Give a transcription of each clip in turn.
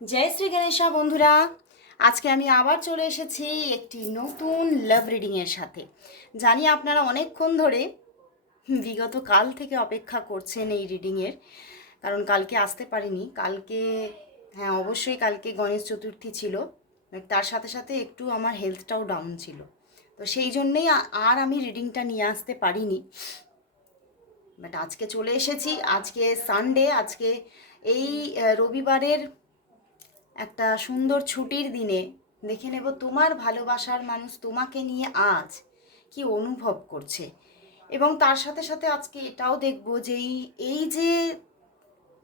জয় শ্রী গণেশা বন্ধুরা। আজকে আমি আবার চলে এসেছি একটি নতুন লাভ রিডিংয়ের সাথে। জানি আপনারা অনেকক্ষণ ধরে বিগত কাল থেকে অপেক্ষা করছেন এই রিডিংয়ের কারণ কালকে আসতে পারিনি। কালকে হ্যাঁ অবশ্যই কালকে গণেশ চতুর্থী ছিল। তার সাথে সাথে একটু আমার হেলথটাও ডাউন ছিল। তো সেই জন্যেই আর আমি রিডিংটা নিয়ে আসতে পারিনি। বাট আজকে চলে এসেছি। আজকে সানডে আজকে এই রবিবারের একটা সুন্দর ছুটির দিনে দেখে নেব তোমার ভালোবাসার মানুষ তোমাকে নিয়ে আজ কি অনুভব করছে। এবং তার সাথে সাথে আজকে এটাও দেখব যে এই যে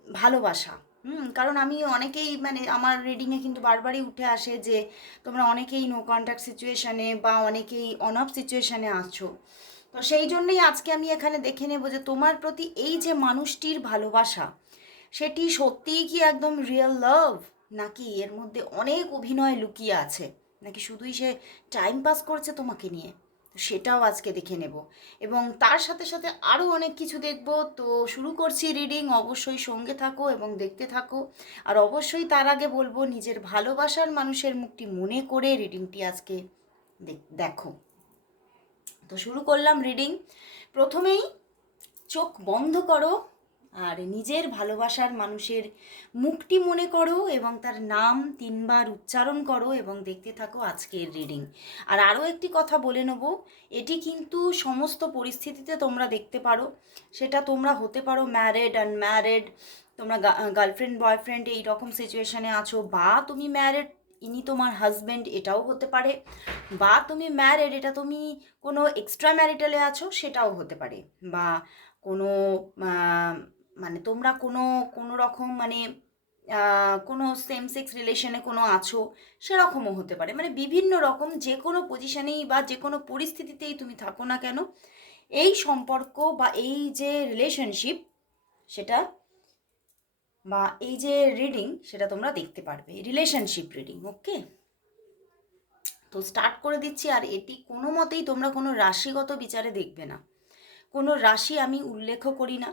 ভালোবাসা, হুম, কারণ আমি অনেকেই মানে আমার রিডিংয়ে কিন্তু বারবারই উঠে আসে যে তোমরা অনেকেই নো কন্ট্যাক্ট সিচুয়েশানে বা অনেকেই অন সিচুয়েশানে আছো। তো সেই জন্যই আজকে আমি এখানে দেখে নেব যে তোমার প্রতি এই যে মানুষটির ভালোবাসা, সেটি সত্যিই কি একদম রিয়েল লাভ নাকি এর মধ্যে অনেক অভিনয় লুকিয়ে আছে? নাকি শুধুই সে টাইম পাস করছে তোমাকে নিয়ে? সেটাও আজকে দেখে নেব। এবং তার সাথে সাথে আরও অনেক কিছু দেখব। তো শুরু করছি রিডিং অবশ্যই সঙ্গে থাকো এবং দেখতে থাকো। আর অবশ্যই তার আগে বলব, নিজের ভালোবাসার মানুষের মুখটি মনে করে রিডিংটি আজকে দেখো। তো শুরু করলাম রিডিং প্রথমেই চোখ বন্ধ করো। আর নিজের ভালোবাসার মানুষের মুখটি মনে করো এবং তার নাম তিনবার উচ্চারণ করো এবং দেখতে থাকো আজকের রিডিং আর আরও একটি কথা বলে নেব, এটি কিন্তু সমস্ত পরিস্থিতিতে তোমরা দেখতে পারো। সেটা তোমরা হতে পারো ম্যারেড আনম্যারেড তোমরা গার্লফ্রেন্ড বয়ফ্রেন্ড এই রকম সিচুয়েশানে আছো, বা তুমি ম্যারেড ইনি তোমার হাজব্যান্ড এটাও হতে পারে। বা তুমি ম্যারেড এটা তুমি কোনো এক্সট্রা ম্যারিটালে আছো, সেটাও হতে পারে। বা কোনো মানে তোমরা কোনো কোনো রকম মানে কোনো সেম সেক্স রিলেশনে কোনো আছো, সেরকমও হতে পারে। মানে বিভিন্ন রকম যে কোনো পজিশনেই বা যে কোনো পরিস্থিতিতেই তুমি থাকো না কেন, এই সম্পর্ক বা এই যে রিলেশনশিপ সেটা বা এই যে রিডিং সেটা তোমরা দেখতে পারবে। রিলেশনশিপ রিডিং ওকে তো স্টার্ট করে দিচ্ছি, আর এটি কোনো মতেই তোমরা কোনো রাশিগত বিচারে দেখবে না। কোনো রাশি আমি উল্লেখও করি না।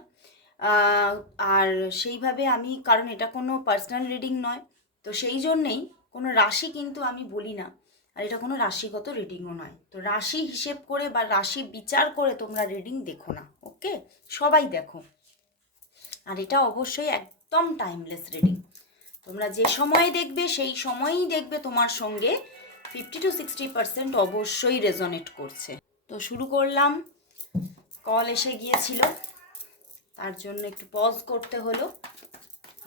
আর সেইভাবে আমি, কারণ এটা কোনো পার্সোনাল রিডিং নয়, তো সেই জন্যেই কোনো রাশি কিন্তু আমি বলি না। আর এটা কোনো রাশিগত রিডিংও নয়। তো রাশি হিসেব করে বা রাশি বিচার করে তোমরা রিডিং দেখো না ওকে সবাই দেখো। আর এটা অবশ্যই একদম টাইমলেস রিডিং তোমরা যে সময় দেখবে, সেই সময়ই দেখবে তোমার সঙ্গে ফিফটি টু সিক্সটি পার্সেন্ট অবশ্যই রেজনেট করছে। তো শুরু করলাম। কল এসে গিয়েছিল। তার জন্য একটু পজ করতে হলো।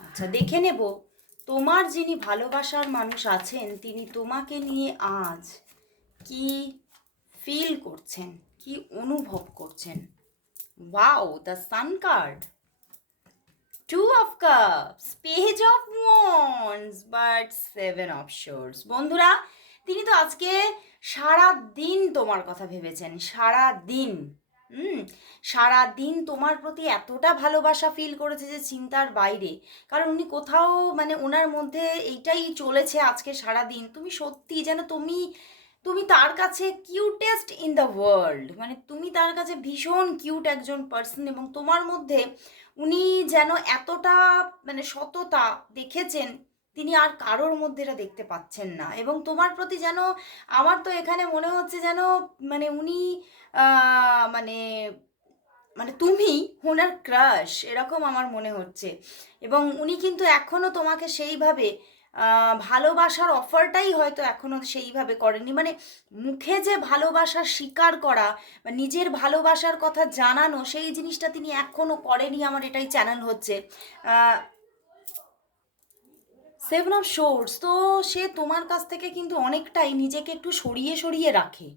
আচ্ছা দেখে নেব। তোমার যিনি ভালোবাসার মানুষ আছেন, তিনি তোমাকে নিয়ে আজ কি ফিল করছেন, কি অনুভব করছেন? Wow the sun card two of cups page of wands but seven of swords বন্ধুরা, তিনি তো আজকে সারা দিন তোমার কথা ভেবেছেন সারা দিন হুম সারা দিন তোমার প্রতি এতটা ভালোবাসা ফিল করেছে যে চিন্তার বাইরে। কারণ উনি কোথাও মানে ওনার মধ্যে এইটাই চলেছে আজকে সারা দিন তুমি সত্যি যেন তুমি তুমি তার কাছে কিউটেস্ট ইন দ্য ওয়ার্ল্ড মানে তুমি তার কাছে ভীষণ কিউট একজন পার্সন এবং তোমার মধ্যে উনি যেন এতটা মানে সততা দেখেছেন, তিনি আর কারোর মধ্যে এটা দেখতে পাচ্ছেন না। এবং তোমার প্রতি যেন, আমার তো এখানে মনে হচ্ছে যেন মানে উনি মানে মানে তুমি ওনার ক্রাশ, এরকম আমার মনে হচ্ছে। এবং উনি কিন্তু এখনও তোমাকে সেইভাবে ভালোবাসার অফারটাই হয়তো এখনও সেইভাবে করেনি মানে মুখে যে ভালোবাসা স্বীকার করা বা নিজের ভালোবাসার কথা জানানো, সেই জিনিসটা তিনি এখনও করেনি আমার এটাই চ্যানেল হচ্ছে। সেভেন অফ শোর্স তো সে তোমার কাছ থেকে কিন্তু অনেকটাই নিজেকে একটু সরিয়ে সরিয়ে রাখে।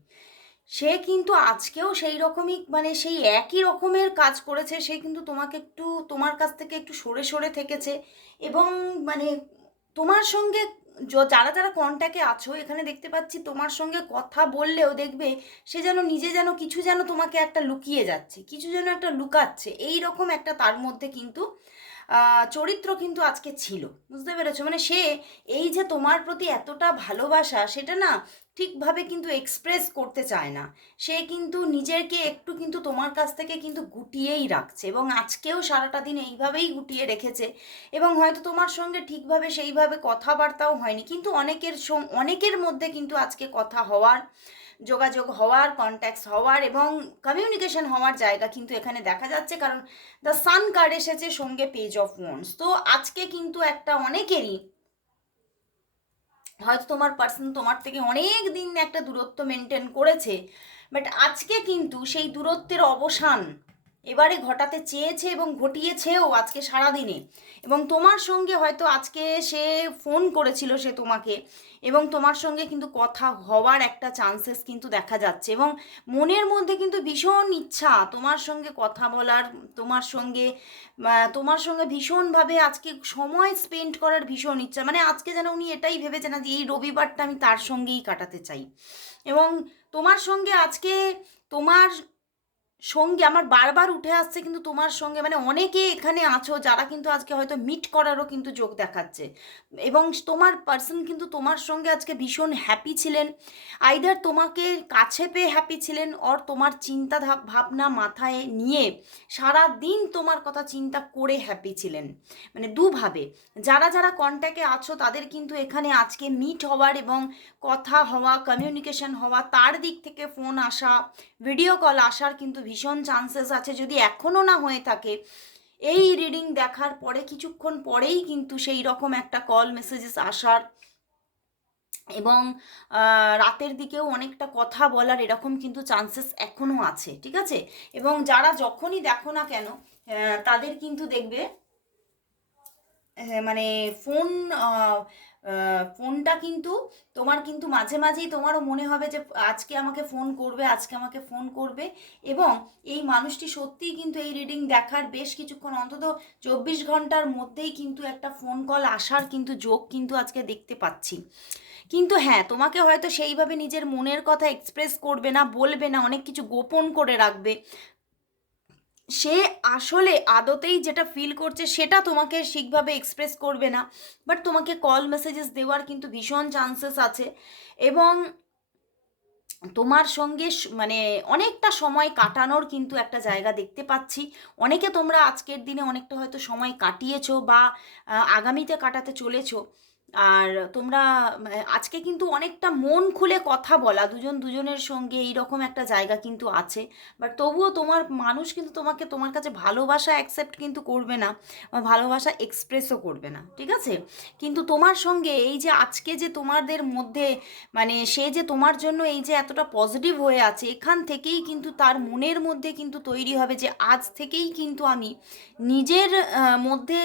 সে কিন্তু আজকেও সেই রকমই মানে সেই একই রকমের কাজ করেছে, সে কিন্তু তোমাকে একটু, তোমার কাছ থেকে একটু সরে সরে থেকেছে এবং মানে তোমার সঙ্গে যারা যারা কন্ট্যাক্টে আছো, এখানে দেখতে পাচ্ছি তোমার সঙ্গে কথা বললেও দেখবে সে যেন নিজে যেন কিছু যেন তোমাকে একটা লুকিয়ে যাচ্ছে, কিছু যেন একটা লুকাচ্ছে, এই রকম একটা তার মধ্যে কিন্তু চরিত্র কিন্তু আজকে ছিল, বুঝতে পেরেছ? মানে সে এই যে তোমার প্রতি এতটা ভালোবাসা, সেটা না ঠিকভাবে কিন্তু এক্সপ্রেস করতে চায় না। সে কিন্তু নিজেকে একটু কিন্তু তোমার কাছ থেকে কিন্তু গুটিয়েই রাখছে এবং আজকেও সারাটা দিন এইভাবেই গুটিয়ে রেখেছে এবং হয়তো তোমার সঙ্গে ঠিকভাবে সেইভাবে কথাবার্তাও হয়নি। কিন্তু অনেকের অনেকের মধ্যে কিন্তু আজকে কথা হওয়ার, যোগাযোগ হওয়ার কন্ট্যাক্টস হওয়ার এবং কমিউনিকেশন হওয়ার জায়গা কিন্তু এখানে দেখা যাচ্ছে। কারণ দ্য সান কার্ড এসেছে সঙ্গে পেজ অফ ওয়ান্স তো আজকে কিন্তু একটা অনেকেরই হয়তো তোমার পার্সন তোমার থেকে অনেক দিন একটা দূরত্ব মেনটেন করেছে বাট আজকে কিন্তু সেই দূরত্বের অবসান এবারে ঘটাতে চেয়েছে এবং ঘটিয়েছেও আজকে সারাদিনে। এবং তোমার সঙ্গে হয়তো আজকে সে ফোন করেছিল সে তোমাকে এবং তোমার সঙ্গে কিন্তু কথা হওয়ার একটা চান্সেস কিন্তু দেখা যাচ্ছে এবং মনের মধ্যে কিন্তু ভীষণ ইচ্ছা তোমার সঙ্গে কথা বলার, তোমার সঙ্গে তোমার সঙ্গে ভীষণভাবে আজকে সময় স্পেন্ড করার ভীষণ ইচ্ছা। মানে আজকে যেন উনি এটাই ভেবেছে না যে এই রবিবারটা আমি তার সঙ্গেই কাটাতে চাই। এবং তোমার সঙ্গে আজকে তোমার সঙ্গে আমার বারবার উঠে আসছে কিন্তু তোমার সঙ্গে মানে অনেকে এখানে আছো যারা কিন্তু আজকে হয়তো মিট করারও কিন্তু যোগ দেখাচ্ছে। এবং তোমার পার্সন কিন্তু তোমার সঙ্গে আজকে ভীষণ হ্যাপি ছিলেন। আইদার তোমাকে কাছে পেয়ে হ্যাপি ছিলেন অর তোমার চিন্তা ভাবনা মাথায় নিয়ে সারা দিন তোমার কথা চিন্তা করে হ্যাপি ছিলেন। মানে দুভাবে। যারা যারা কন্ট্যাক্টে আছো তাদের কিন্তু এখানে আজকে মিট হওয়ার এবং কথা হওয়া কমিউনিকেশন হওয়া, তার দিক থেকে ফোন আসা ভিডিও কল আসার কিন্তু ভীষণ চান্সেস আছে। যদি এখনও না হয়ে থাকে, এই রিডিং দেখার পরে, কিছুক্ষণ পরেই কিন্তু সেই রকম একটা কল মেসেজেস আসার এবং রাতের দিকেও অনেকটা কথা বলার এরকম কিন্তু চান্সেস এখনও আছে, ঠিক আছে? এবং যারা যখনই দেখো না কেন তাদের কিন্তু দেখবে মানে ফোন ফোনটা কিন্তু তোমার কিন্তু মাঝে মাঝেই তোমারও মনে হবে যে আজকে আমাকে ফোন করবে, আজকে আমাকে ফোন করবে এবং এই মানুষটি সত্যিই কিন্তু এই রিডিং দেখার বেশ কিছুক্ষণ অন্তত চব্বিশ ঘণ্টার মধ্যেই কিন্তু একটা ফোন কল আসার কিন্তু যোগ কিন্তু আজকে দেখতে পাচ্ছি। কিন্তু হ্যাঁ তোমাকে হয়তো সেইভাবে নিজের মনের কথা এক্সপ্রেস করবে না, বলবে না, অনেক কিছু গোপন করে রাখবে। সে আসলে আদতেই যেটা ফিল করছে সেটা তোমাকে ঠিকভাবে এক্সপ্রেস করবে না। বাট তোমাকে কল মেসেজেস দেওয়ার কিন্তু ভীষণ চান্সেস আছে। এবং তোমার সঙ্গে মানে অনেকটা সময় কাটানোর কিন্তু একটা জায়গা দেখতে পাচ্ছি। অনেকে তোমরা আজকের দিনে অনেকটা হয়তো সময় কাটিয়েছো বা আগামীতে কাটাতে চলেছো। আর তোমরা আজকে কিন্তু অনেকটা মন খুলে কথা বলা, দুজন দুজনের সঙ্গে এইরকম একটা জায়গা কিন্তু আছে। বাট তবুও তোমার মানুষ কিন্তু তোমাকে, তোমার কাছে ভালোবাসা অ্যাকসেপ্ট কিন্তু করবে না ভালোবাসা এক্সপ্রেসও করবে না, ঠিক আছে? কিন্তু তোমার সঙ্গে এই যে আজকে যে তোমাদের মধ্যে মানে সে যে তোমার জন্য এই যে এতটা পজিটিভ হয়ে আছে, এখান থেকেই কিন্তু তার মনের মধ্যে কিন্তু তৈরি হবে যে আজ থেকেই কিন্তু আমি নিজের মধ্যে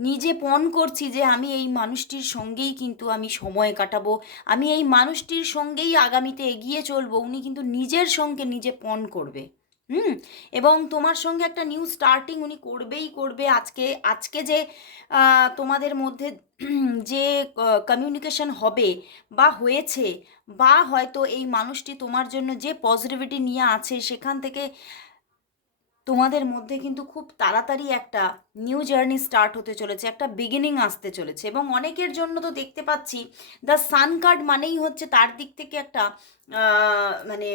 নিজে পণ করছি যে আমি এই মানুষটির সঙ্গেই কিন্তু আমি সময় কাটাবো। আমি এই মানুষটির সঙ্গেই আগামীতে এগিয়ে চলবো। উনি কিন্তু নিজের সঙ্গে নিজে পণ করবে। হুম? এবং তোমার সঙ্গে একটা নিউ স্টার্টিং উনি করবেই করবে। আজকে আজকে যে তোমাদের মধ্যে যে কমিউনিকেশন হবে বা হয়েছে, বা হয়তো এই মানুষটি তোমার জন্য যে পজিটিভিটি নিয়ে আছে, সেখান থেকে তোমাদের মধ্যে কিন্তু খুব তাড়াতাড়ি একটা নিউ জার্নি স্টার্ট হতে চলেছে, একটা বিগিনিং আসতে চলেছে এবং অনেকের জন্য তো দেখতে পাচ্ছি দ্য সান কার্ড মানেই হচ্ছে তার দিক থেকে একটা মানে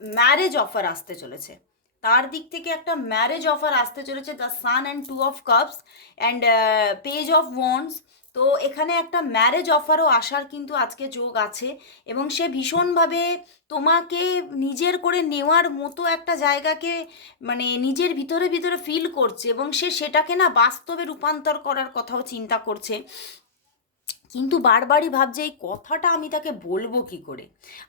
ম্যারেজ অফার আসতে চলেছে। তার দিক থেকে একটা ম্যারেজ অফার আসতে চলেছে the sun and two of cups and page of wands তো এখানে একটা ম্যারেজ অফারও আসার কিন্তু আজকে যোগ আছে এবং সে ভীষণভাবে তোমাকে নিজের করে নেওয়ার মতো একটা জায়গাকে মানে নিজের ভিতরে ভিতরে ফিল করছে এবং সে সেটাকে না বাস্তবে রূপান্তর করার কথাও চিন্তা করছে। কিন্তু বারবারই ভাবছে, এই কথাটা আমি তাকে বলব কি করে?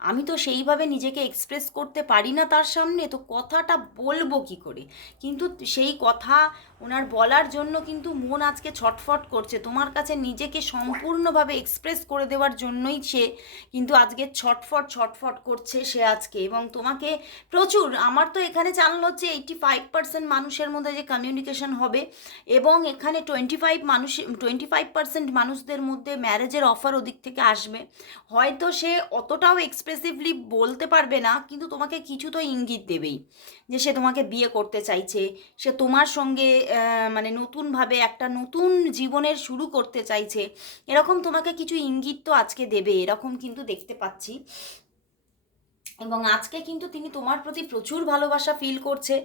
আমি তো সেইভাবে নিজেকে এক্সপ্রেস করতে পারি না তার সামনে, তো কথাটা বলব কি করে? কিন্তু সেই কথা ওনার বলার জন্য কিন্তু মন আজকে ছটফট করছে। তোমার কাছে নিজেকে সম্পূর্ণভাবে এক্সপ্রেস করে দেওয়ার জন্যই সে কিন্তু আজকে ছটফট ছটফট করছে সে আজকে। এবং তোমাকে প্রচুর, আমার তো এখানে চ্যানেল হচ্ছে এইটি ফাইভ পার্সেন্ট মানুষের মধ্যে যে কমিউনিকেশন হবে এবং এখানে টোয়েন্টি ফাইভ মানুষ টোয়েন্টি ফাইভ পার্সেন্ট মানুষদের মধ্যে ম্যারেজের অফার ওদিক থেকে আসবে। হয়তো সে অতটাও এক্সপ্রেসিভলি বলতে পারবে না, কিন্তু তোমাকে কিছু তো ইঙ্গিত দেবেই যে সে তোমাকে বিয়ে করতে চাইছে, সে তোমার সঙ্গে মানে নতুনভাবে একটা নতুন জীবনের শুরু করতে চাইছে। এরকম তোমাকে কিছু ইঙ্গিত তো আজকে দেবে, এরকম কিন্তু দেখতে পাচ্ছি। এবং আজকে কিন্তু তিনি তোমার প্রতি প্রচুর ভালোবাসা ফিল করছে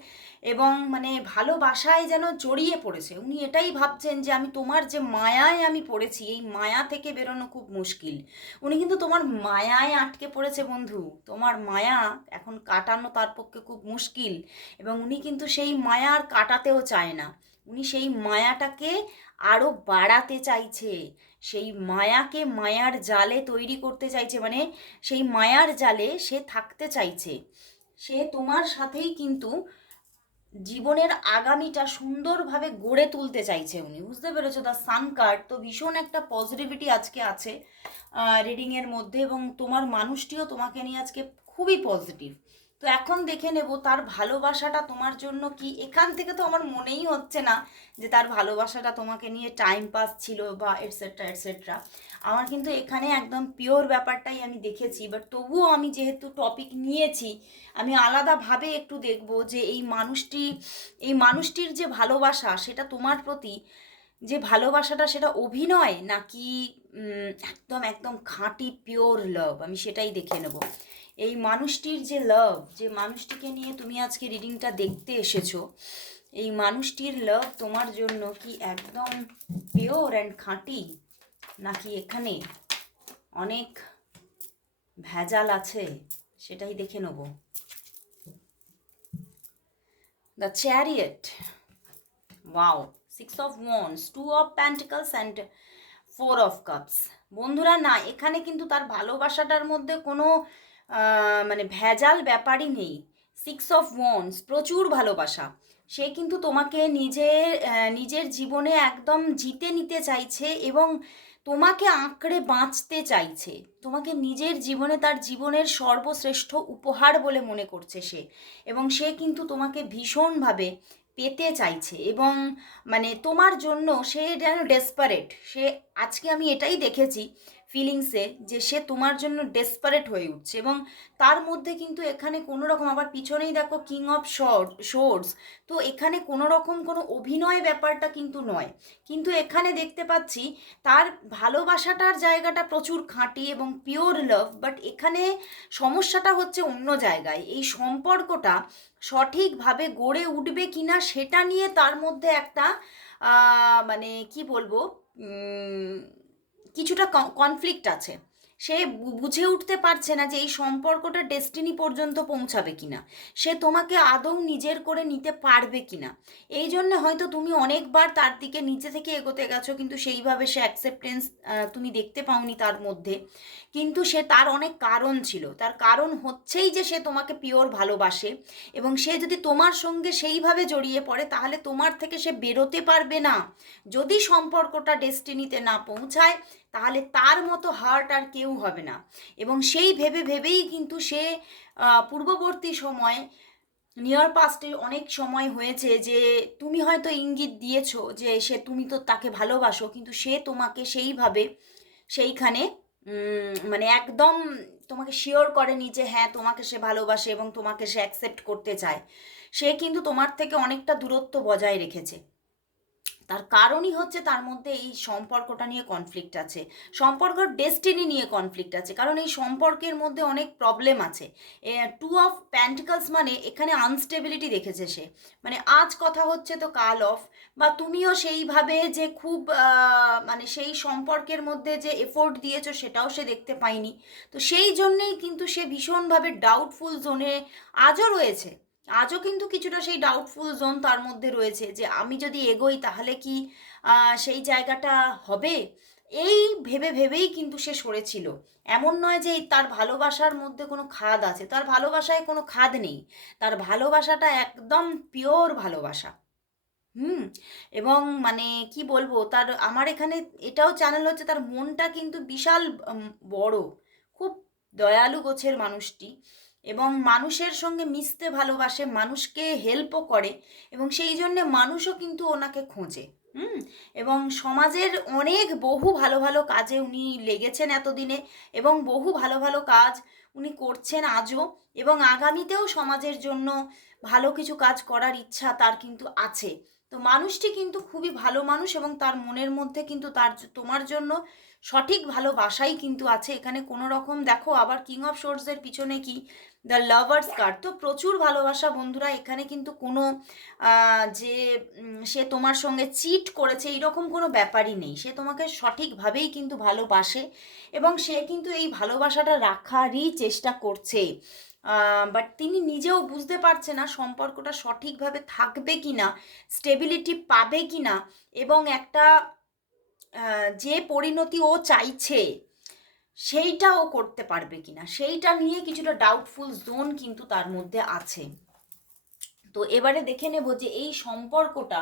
এবং মানে ভালোবাসায় যেন জড়িয়ে পড়েছে। উনি এটাই ভাবছেন যে আমি তোমার যে মায়ায় আমি পড়েছি, এই মায়া থেকে বেরোনো খুব মুশকিল। উনি কিন্তু তোমার মায়ায় আটকে পড়েছে বন্ধু। তোমার মায়া এখন কাটানো তার পক্ষে খুব মুশকিল এবং উনি কিন্তু সেই মায়া আর কাটাতেও চায় না। উনি সেই মায়াটাকে আরও বাড়াতে চাইছে। সেই মায়াকে মায়ার জালে তৈরি করতে চাইছে মানে সেই মায়ার জালে সে থাকতে চাইছে। সে তোমার সাথেই কিন্তু জীবনের আগামীটা সুন্দরভাবে গড়ে তুলতে চাইছে উনি। বুঝতে পেরেছ? দ্য সান কার্ড তো ভীষণ একটা পজিটিভিটি আজকে আছে রিডিংয়ের মধ্যে এবং তোমার মানুষটিও তোমাকে নিয়ে আজকে খুবই পজিটিভ তো এখন দেখে নেব তার ভালোবাসাটা তোমার জন্য কি? এখান থেকে তো আমার মনেই হচ্ছে না যে তার ভালোবাসাটা তোমাকে নিয়ে টাইম পাস ছিল বা এটসেট্রা এটসেট্রা আমার কিন্তু এখানে একদম পিওর ব্যাপারটাই আমি দেখেছি। বাট তবুও আমি যেহেতু টপিক নিয়েছি, আমি আলাদাভাবে একটু দেখব যে এই মানুষটি, এই মানুষটির যে ভালোবাসা, সেটা তোমার প্রতি যে ভালোবাসাটা, সেটা অভিনয় নাকি একদম একদম খাঁটি পিওর লাভ আমি সেটাই দেখে নেব। এই মানুষটির যে লাভ যে মানুষটিকে নিয়ে তুমি আজকে রিডিংটা দেখতে এসেছ, এই মানুষটির লাভ তোমার জন্য কি একদম পিওর অ্যান্ড খাঁটি? নাকি এখানে অনেক ভেজাল আছে? সেটাই দেখে নেব। The chariot wow six of wands two of pentacles and four of cups বন্ধুরা, না, এখানে কিন্তু তার ভালোবাসাটার মধ্যে কোনো মানে ভেজাল ব্যাপারই নেই। সিক্স অফ ওয়ান্স প্রচুর ভালোবাসা। সে কিন্তু তোমাকে নিজের নিজের জীবনে একদম জিতে নিতে চাইছে এবং তোমাকে আঁকড়ে বাঁচতে চাইছে। তোমাকে নিজের জীবনে তার জীবনের সর্বশ্রেষ্ঠ উপহার বলে মনে করছে সে। এবং সে কিন্তু তোমাকে ভীষণভাবে পেতে চাইছে এবং মানে তোমার জন্য সে যেন ডেসপারেট সে, আজকে আমি এটাই দেখেছি ফিলিংসে যে সে তোমার জন্য ডেসপারেট হয়ে উঠছে এবং তার মধ্যে কিন্তু এখানে কোনো রকম, আবার পিছনেই দেখো কিং অফ শোর্স তো এখানে কোনো রকম কোনো অভিনয় ব্যাপারটা কিন্তু নয়। কিন্তু এখানে দেখতে পাচ্ছি তার ভালোবাসাটার জায়গাটা প্রচুর খাঁটি এবং পিওর লাভ বাট এখানে সমস্যাটা হচ্ছে অন্য জায়গায়। এই সম্পর্কটা সঠিকভাবে গড়ে উঠবে কিনা সেটা নিয়ে তার মধ্যে একটা মানে কি বলব কিছুটা কনফ্লিক্ট আছে। সে বুঝে উঠতে পারছে না যে এই সম্পর্কটা ডেস্টিনি পর্যন্ত পৌঁছাবে কিনা। সে তোমাকে আদৌ নিজের করে নিতে পারবে কিনা। এই জন্য হয়তো তুমি অনেকবার তার দিকে নিচে থেকে এগোতে গেছো, কিন্তু সেইভাবে সে অ্যাকসেপ্টেন্স তুমি দেখতে পাওনি তার মধ্যে। কিন্তু সে তার অনেক কারণ ছিল। তার কারণ হচ্ছেই যে সে তোমাকে পিওর ভালোবাসে এবং সে যদি তোমার সঙ্গে সেইভাবে জড়িয়ে পড়ে, তাহলে তোমার থেকে সে বেরোতে পারবে না। যদি সম্পর্কটা ডেস্টিনিতে না পৌঁছায় তাহলে তার মতো হার্ট আর কেউ হবে না। এবং সেই ভেবে ভেবেই কিন্তু সে পূর্ববর্তী সময় নিয়ার পাস্টে অনেক সময় হয়েছে যে, তুমি হয়তো ইঙ্গিত দিয়েছ যে, সে তুমি তো তাকে ভালোবাসো, কিন্তু সে তোমাকে সেইভাবে সেইখানে মানে একদম তোমাকে শিওর করেনি যে হ্যাঁ তোমাকে সে ভালোবাসে এবং তোমাকে সে অ্যাকসেপ্ট করতে চায়। সে কিন্তু তোমার থেকে অনেকটা দূরত্ব বজায় রেখেছে। তার কারণই হচ্ছে তার মধ্যে এই সম্পর্কটা নিয়ে কনফ্লিক্ট আছে। সম্পর্কর ডেস্টিনি নিয়ে কনফ্লিক্ট আছে। কারণ এই সম্পর্কের মধ্যে অনেক প্রবলেম আছে। টু অফ প্যান্টিকলস মানে এখানে আনস্টেবিলিটি দেখেছে সে। মানে আজ কথা হচ্ছে তো কাল অফ বা তুমিও সেইভাবে যে খুব মানে সেই সম্পর্কের মধ্যে যে এফোর্ট দিয়েছ সেটাও সে দেখতে পায়নি। তো সেই জন্যেই কিন্তু সে ভীষণভাবে ডাউটফুল জোনে আজও রয়েছে। আজও কিন্তু কিছুটা সেই ডাউটফুল জোন তার মধ্যে রয়েছে যে আমি যদি এগোই তাহলে কি সেই জায়গাটা হবে? এই ভেবে ভেবেই কিন্তু সে সরেছিল। এমন নয় যে তার ভালোবাসার মধ্যে কোনো খাদ আছে, তার ভালোবাসায় কোনো খাদ নেই। তার ভালোবাসাটা একদম পিওর ভালোবাসা। হুম? এবং মানে কি বলব, তার, আমার এখানে এটাও চ্যানেল হচ্ছে তার মনটা কিন্তু বিশাল বড়। খুব দয়ালু গোছের মানুষটি। এবং মানুষের সঙ্গে মিশতে ভালোবাসে, মানুষকে হেল্পও করে এবং সেই জন্যে মানুষও কিন্তু ওনাকে খোঁজে, হুম? এবং সমাজের অনেক বহু ভালো ভালো কাজে উনি লেগেছেন এতদিনে এবং বহু ভালো ভালো কাজ উনি করছেন আজও এবং আগামীতেও সমাজের জন্য ভালো কিছু কাজ করার ইচ্ছা তার কিন্তু আছে। তো মানুষটি কিন্তু খুবই ভালো মানুষ এবং তার মনের মধ্যে কিন্তু তার তোমার জন্য সঠিক ভালোবাসাই কিন্তু আছে। এখানে কোনো রকম দেখো আবার কিং অফ শোর্সের পিছনে কি? দ্য লাভার্স কার্ড তো প্রচুর ভালোবাসা বন্ধুরা, এখানে কিন্তু কোনো যে সে তোমার সঙ্গে চিট করেছে, এইরকম কোনো ব্যাপারই নেই। সে তোমাকে সঠিকভাবেই কিন্তু ভালোবাসে এবং সে কিন্তু এই ভালোবাসাটা রাখারই চেষ্টা করছে। বাট তিনি নিজেও বুঝতে পারছে না সম্পর্কটা সঠিকভাবে থাকবে কি না স্টেবিলিটি পাবে কি না এবং একটা যে পরিণতি ও চাইছে সেইটা ও করতে পারবে কিনা, সেইটা নিয়ে কিছুটা ডাউটফুল জোন কিন্তু তার মধ্যে আছে। তো এবারে দেখে নেব যে এই সম্পর্কটা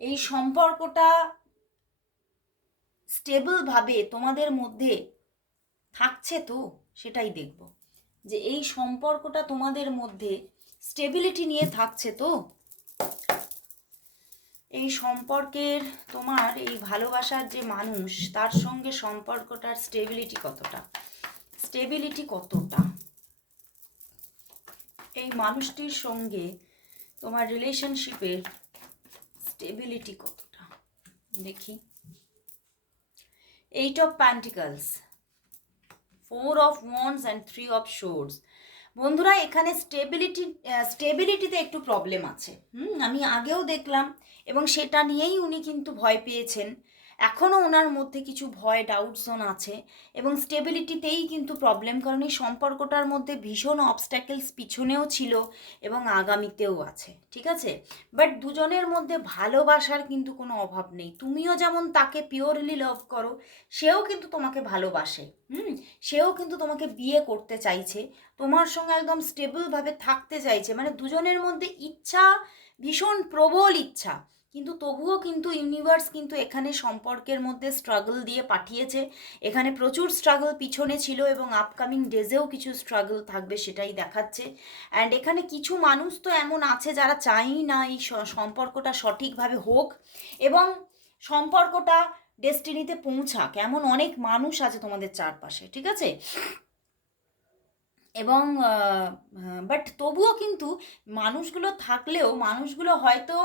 এই সম্পর্কটা স্টেবলভাবে তোমাদের মধ্যে থাকছে তো, সেটাই দেখব। যে এই সম্পর্কটা তোমাদের মধ্যে স্টেবিলিটি নিয়ে থাকছে তো? এই সম্পর্কের তোমার এই ভালোবাসার যে মানুষ, তার সঙ্গে সম্পর্কটার স্টেবিলিটি কতটা? স্টেবিলিটি কতটা? এই মানুষটির সঙ্গে তোমার রিলেশনশিপের স্টেবিলিটি কতটা? দেখি। Eight of pentacles four of wands and three of swords বন্ধুরা, এখানে স্টেবিলিটি স্টেবিলিটিতে একটু প্রবলেম আছে। হুম, আমি আগেও দেখলাম এবং সেটা নিয়েই উনি কিন্তু ভয় পেয়েছেন। এখনও ওনার মধ্যে কিছু ভয় ডাউট জোন আছে এবং স্টেবিলিটিতেই কিন্তু প্রবলেম কারণ এই সম্পর্কটার মধ্যে ভীষণ অবস্ট্যাকেলস পিছনেও ছিল এবং আগামীতেও আছে, ঠিক আছে? বাট দুজনের মধ্যে ভালোবাসার কিন্তু কোনো অভাব নেই। তুমিও যেমন তাকে পিওরলি লাভ করো, সেও কিন্তু তোমাকে ভালোবাসে, হুম? সেও কিন্তু তোমাকে বিয়ে করতে চাইছে, তোমার সঙ্গে একদম স্টেবলভাবে থাকতে চাইছে মানে দুজনের মধ্যে ইচ্ছা, ভীষণ প্রবল ইচ্ছা। কিন্তু তবুও কিন্তু ইউনিভার্স কিন্তু এখানে সম্পর্কের মধ্যে স্ট্রাগল দিয়ে পাঠিয়েছে। এখানে প্রচুর স্ট্রাগল পিছনে ছিল এবং আপকামিং ডেজেও কিছু স্ট্রাগল থাকবে সেটাই দেখাচ্ছে। অ্যান্ড এখানে কিছু মানুষ তো এমন আছে যারা চাই না এই সম্পর্কটা সঠিকভাবে হোক এবং সম্পর্কটা ডেস্টিনিতে পৌঁছাক। এমন অনেক মানুষ আছে তোমাদের চারপাশে, ঠিক আছে? এবং বাট তবুও কিন্তু মানুষগুলো থাকলেও, মানুষগুলো হয়তো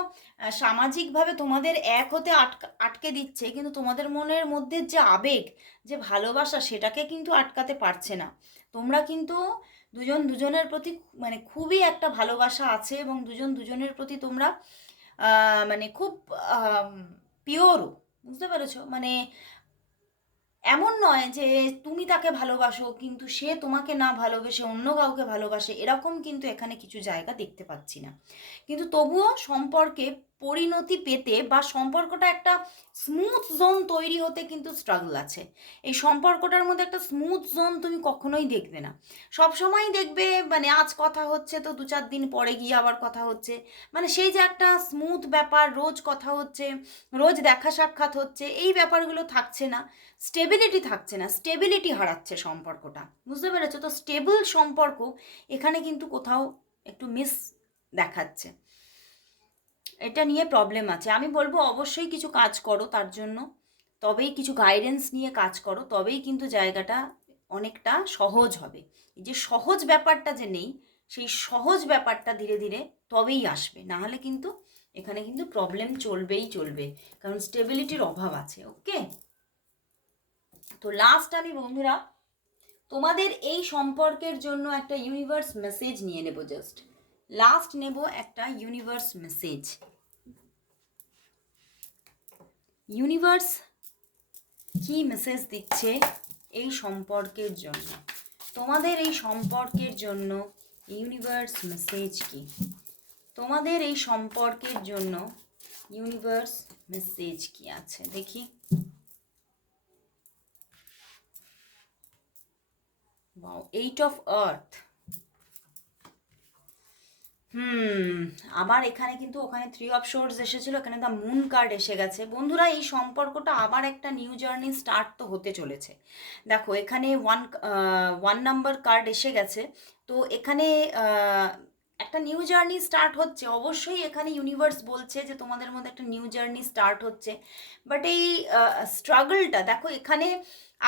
সামাজিকভাবে তোমাদের এক হতে আটকা দিচ্ছে, কিন্তু তোমাদের মনের মধ্যে যে আবেগ, যে ভালোবাসা, সেটাকে কিন্তু আটকাতে পারছে না। তোমরা কিন্তু দুজন দুজনের প্রতি মানে খুবই একটা ভালোবাসা আছে এবং দুজন দুজনের প্রতি তোমরা মানে খুব পিওরও বুঝতে পেরেছ? মানে এমন নয় যে তুমি তাকে ভালোবাসো, কিন্তু সে তোমাকে না ভালোবেসে অন্য কাউকে ভালোবাসে, এরকম কিন্তু এখানে কিছু জায়গা দেখতে পাচ্ছি না। কিন্তু তবুও সম্পর্কে পরিণতি পেতে বা সম্পর্কটা একটা স্মুথ জোন তৈরি হতে কিন্তু স্ট্রাগল আছে। এই সম্পর্কটার মধ্যে একটা স্মুথ জোন তুমি কখনোই দেখবে না। সব সময় দেখবে মানে আজ কথা হচ্ছে তো দু চার দিন পরে গিয়ে আবার কথা হচ্ছে। মানে সেই যে একটা স্মুথ ব্যাপার, রোজ কথা হচ্ছে, রোজ দেখা সাক্ষাৎ হচ্ছে, এই ব্যাপারগুলো থাকছে না। স্টেবিলিটি থাকছে না স্টেবিলিটি হারাচ্ছে সম্পর্কটা। বুঝতে পেরেছ? তো স্টেবল সম্পর্ক এখানে কিন্তু কোথাও একটু মিস দেখাচ্ছে। এটা নিয়ে প্রবলেম আছে। আমি বলব অবশ্যই কিছু কাজ করো তার জন্য। তবেই কিছু গাইডেন্স নিয়ে কাজ করো, তবেই কিন্তু জায়গাটা অনেকটা সহজ হবে। যে সহজ ব্যাপারটা যে নেই, সেই সহজ ব্যাপারটা ধীরে ধীরে তবেই আসবে। না হলে কিন্তু এখানে কিন্তু প্রবলেম চলবেই চলবে। কারণ স্টেবিলিটির অভাব আছে ওকে তো লাস্ট আমি বন্ধুরা, তোমাদের এই সম্পর্কের জন্য একটা ইউনিভার্স মেসেজ নিয়ে নেব জাস্ট লাস্ট নেব একটা ইউনিভার্স মেসেজ ইউনিভার্স কি মেসেজ দিচ্ছে এই সম্পর্কের জন্য? তোমাদের এই সম্পর্কের জন্য ইউনিভার্স মেসেজ কি? তোমাদের এই সম্পর্কের জন্য ইউনিভার্স মেসেজ কি আছে? দেখি। এইট অফ আর্থ হুম আবার এখানে কিন্তু ওখানে থ্রি অফ শোর্স এসেছিল, এখানে দ্য মুন কার্ড এসে গেছে। বন্ধুরা, এই সম্পর্কটা আবার একটা নিউ জার্নি স্টার্ট তো হতে চলেছে। দেখো, এখানে ওয়ান ওয়ান নাম্বার কার্ড এসে গেছে। তো এখানে একটা নিউ জার্নি স্টার্ট হচ্ছে। অবশ্যই এখানে ইউনিভার্স বলছে যে তোমাদের মধ্যে একটা নিউ জার্নি স্টার্ট হচ্ছে। বাট এই স্ট্রাগলটা দেখো, এখানে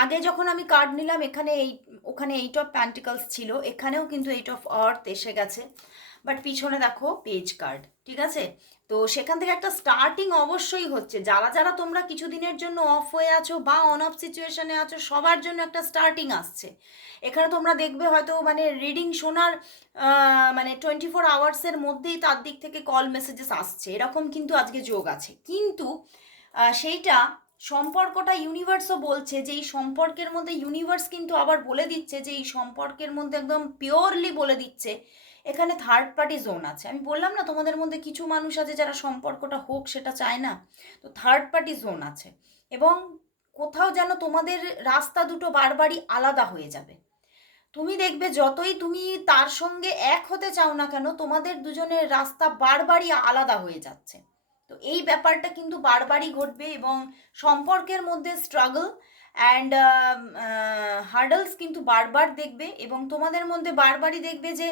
আগে যখন আমি কার্ড নিলাম, এখানে এই, ওখানে এইট অফ প্যান্টিকলস ছিল। এখানেও কিন্তু এইট অফ আর্থ এসে গেছে। বাট পিছনে দেখো পেজ কার্ড ঠিক আছে? তো সেখান থেকে একটা স্টার্টিং অবশ্যই হচ্ছে। যারা যারা তোমরা কিছুদিনের জন্য অফ হয়ে আছো বা অন অফ সিচুয়েশনে আছো, সবার জন্য একটা স্টার্টিং আসছে। এখানে তোমরা দেখবে হয়তো মানে রিডিং শোনার মানে টোয়েন্টি ফোর আওয়ার্সের মধ্যেই তার দিক থেকে কল মেসেজেস আসছে। এরকম কিন্তু আজকে যোগ আছে। কিন্তু সেইটা সম্পর্কটা ইউনিভার্সও বলছে যে এই সম্পর্কের মধ্যে ইউনিভার্স কিন্তু আবার বলে দিচ্ছে যে এই সম্পর্কের মধ্যে একদম পিওরলি বলে দিচ্ছে এখানে থার্ড পার্টি জোন আছে। আমি বললাম না তোমাদের মধ্যে কিছু মানুষ আছে যারা সম্পর্কটা হোক সেটা চায় না। তো থার্ড পার্টি জোন আছে। এবং কোথাও যেন তোমাদের রাস্তা দুটো বারবারই আলাদা হয়ে যাবে। তুমি দেখবে যতই তুমি তার সঙ্গে এক হতে চাও না কেন, তোমাদের দুজনের রাস্তা বারবারই আলাদা হয়ে যাচ্ছে। তো এই ব্যাপারটা কিন্তু বারবারই ঘটবে এবং সম্পর্কের মধ্যে স্ট্রাগল অ্যান্ড হার্ডলস কিন্তু বারবার দেখবে এবং তোমাদের মধ্যে বারবারই দেখবে যে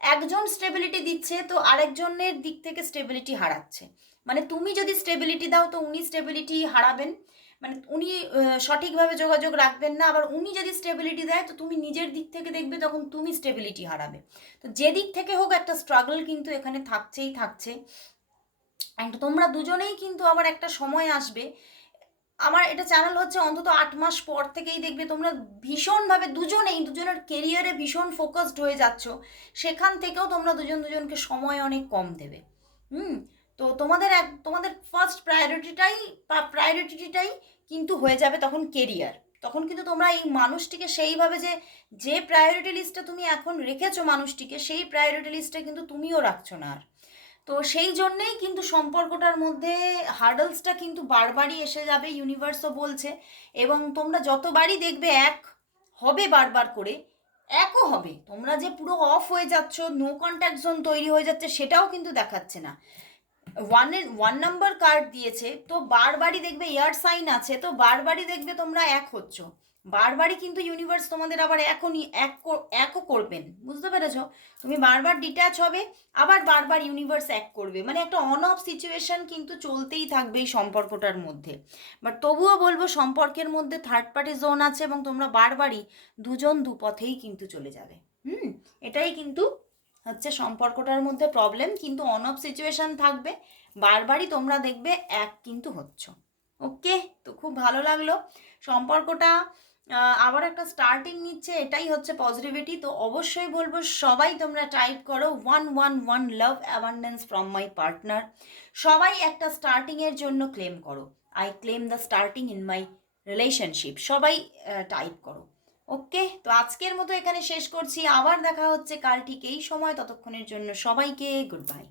একজন স্টেবিলিটি দিচ্ছে, তো আরেকজনের দিক থেকে স্টেবিলিটি হারাচ্ছে। মানে তুমি যদি স্টেবিলিটি দাও, তো উনি স্টেবিলিটি হারাবেন। মানে উনি সঠিকভাবে যোগাযোগ রাখবেন না। আবার উনি যদি স্টেবিলিটি দেয়, তো তুমি নিজের দিক থেকে দেখবে তখন তুমি স্টেবিলিটি হারাবে। তো যে দিক থেকে হোক, একটা স্ট্রাগল কিন্তু এখানে থাকছেই থাকছে। অ্যান্ড তোমরা দুজনেই কিন্তু আবার একটা সময় আসবে আমার এটা চ্যানেল হচ্ছে অন্তত আট মাস পর থেকেই দেখবে তোমরা ভীষণভাবে দুজনেই, দুজনের কেরিয়ারে ভীষণ ফোকাসড হয়ে যাচ্ছ। সেখান থেকেও তোমরা দুজন দুজনকে সময় অনেক কম দেবে। হুম? তো তোমাদের এক, তোমাদের ফার্স্ট প্রায়োরিটিটাই প্রায়োরিটিটাই কিন্তু হয়ে যাবে তখন কেরিয়ার তখন কিন্তু তোমরা এই মানুষটিকে সেইভাবে যে যে প্রায়োরিটি লিস্টটা তুমি এখন রেখেছো মানুষটিকে, সেই প্রায়োরিটি লিস্টটা কিন্তু তুমিও রাখছো না আর। তো সেই জন্যেই কিন্তু সম্পর্কটার মধ্যে হার্ডলসটা কিন্তু বারবারই এসে যাবে ইউনিভার্সও বলছে। এবং তোমরা যতবারই দেখবে এক হবে বারবার করে, একও হবে। তোমরা যে পুরো অফ হয়ে যাচ্ছ নো কন্ট্যাক্ট জোন তৈরি হয়ে যাচ্ছে, সেটাও কিন্তু দেখাচ্ছে না। ওয়ান ওয়ান নাম্বার কার্ড দিয়েছে, তো বারবারই দেখবে এয়ার সাইন আছে, তো বারবারই দেখবে তোমরা এক হচ্ছ। বারবারই কিন্তু ইউনিভার্স তোমাদের আবার এখনই এক একও করবেন। বুঝতে পেরেছ? তুমি বারবার ডিট্যাচ হবে, আবার বারবার ইউনিভার্স এক করবে। মানে একটা অন অফ সিচুয়েশন কিন্তু চলতেই থাকবে এই সম্পর্কটার মধ্যে। বাট তবুও বলব, সম্পর্কের মধ্যে থার্ড পার্টি জোন আছে এবং তোমরা বারবারই দুজন দুপথেই কিন্তু চলে যাবে। হুম? এটাই কিন্তু হচ্ছে সম্পর্কটার মধ্যে প্রবলেম কিন্তু অন অফ সিচুয়েশন থাকবে, বারবারই তোমরা দেখবে এক কিন্তু হচ্ছ। ওকে তো খুব ভালো লাগল। সম্পর্কটা আবার একটা স্টার্টিং নিচ্ছে, এটাই হচ্ছে পজিটিভিটি তো অবশ্যই বলব, সবাই তোমরা টাইপ করো one one one love abundance from my partner সবাই একটা স্টার্টিংয়ের জন্য ক্লেম করো। I claim the starting in my relationship সবাই টাইপ করো। ওকে তো আজকের মতো এখানে শেষ করছি। আবার দেখা হচ্ছে কাল ঠিক এই সময়। ততক্ষণের জন্য সবাইকে গুড বাই